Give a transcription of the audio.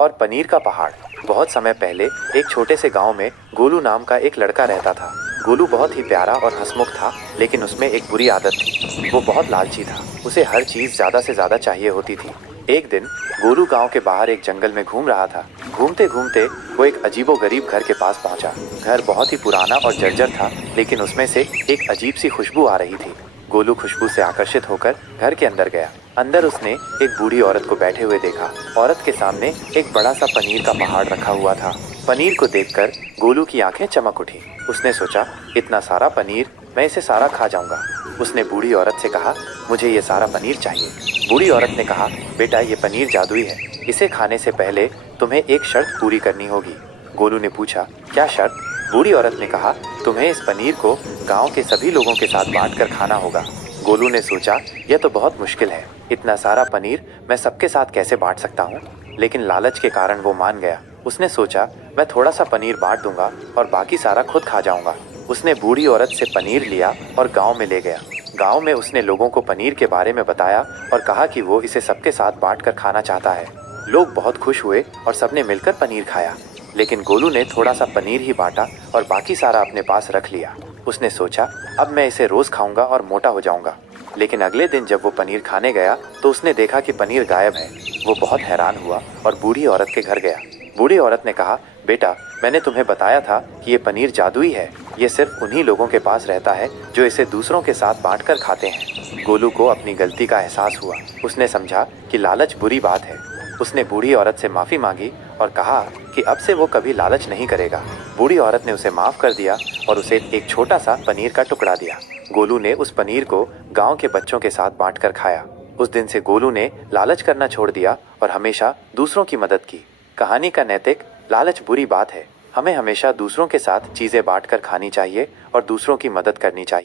और पनीर का पहाड़। बहुत समय पहले एक छोटे से गांव में गोलू नाम का एक लड़का रहता था। गोलू बहुत ही प्यारा और हंसमुख था, लेकिन उसमें एक बुरी आदत थी। वो बहुत लालची था। उसे हर चीज ज्यादा से ज्यादा चाहिए होती थी। एक दिन गोलू गांव के बाहर एक जंगल में घूम रहा था। घूमते घूमते वो एक अजीबोगरीब घर के पास पहुंचा। घर बहुत ही पुराना और जर्जर था, लेकिन उसमें से एक अजीब सी खुशबू आ रही थी। गोलू खुशबू से आकर्षित होकर घर के अंदर गया। अंदर उसने एक बूढ़ी औरत को बैठे हुए देखा। औरत के सामने एक बड़ा सा पनीर का पहाड़ रखा हुआ था। पनीर को देखकर गोलू की आंखें चमक उठी। उसने सोचा, इतना सारा पनीर, मैं इसे सारा खा जाऊंगा। उसने बूढ़ी औरत से कहा, मुझे ये सारा पनीर चाहिए। बूढ़ी औरत ने कहा, बेटा ये पनीर जादुई है। इसे खाने से पहले तुम्हें एक शर्त पूरी करनी होगी। गोलू ने पूछा, क्या शर्त? बूढ़ी औरत ने कहा, तुम्हें इस पनीर को गांव के सभी लोगों के साथ बांटकर खाना होगा। गोलू ने सोचा, यह तो बहुत मुश्किल है। इतना सारा पनीर मैं सबके साथ कैसे बांट सकता हूँ? लेकिन लालच के कारण वो मान गया। उसने सोचा, मैं थोड़ा सा पनीर बांट दूंगा और बाकी सारा खुद खा जाऊंगा। उसने बूढ़ी औरत से पनीर लिया और गांव में ले गया। गांव में उसने लोगों को पनीर के बारे में बताया और कहा कि वो इसे सबके साथ बांट कर खाना चाहता है। लोग बहुत खुश हुए और सबने मिलकर पनीर खाया। लेकिन गोलू ने थोड़ा सा पनीर ही बांटा और बाकी सारा अपने पास रख लिया। उसने सोचा, अब मैं इसे रोज खाऊंगा और मोटा हो जाऊंगा। लेकिन अगले दिन जब वो पनीर खाने गया तो उसने देखा कि पनीर गायब है। वो बहुत हैरान हुआ और बूढ़ी औरत के घर गया। बूढ़ी औरत ने कहा, बेटा, मैंने तुम्हें बताया था कि ये पनीर जादुई है। ये सिर्फ उन्हीं लोगों के पास रहता है जो इसे दूसरों के साथ बांटकर खाते हैं। गोलू को अपनी गलती का एहसास हुआ। उसने समझा कि लालच बुरी बात है। उसने बूढ़ी औरत से माफी मांगी और कहा कि अब से वो कभी लालच नहीं करेगा। बूढ़ी औरत ने उसे माफ कर दिया और उसे एक छोटा सा पनीर का टुकड़ा दिया। गोलू ने उस पनीर को गांव के बच्चों के साथ बांटकर खाया। उस दिन से गोलू ने लालच करना छोड़ दिया और हमेशा दूसरों की मदद की। कहानी का नैतिक, लालच बुरी बात है। हमें हमेशा दूसरों के साथ चीजें बांटकर खानी चाहिए और दूसरों की मदद करनी चाहिए।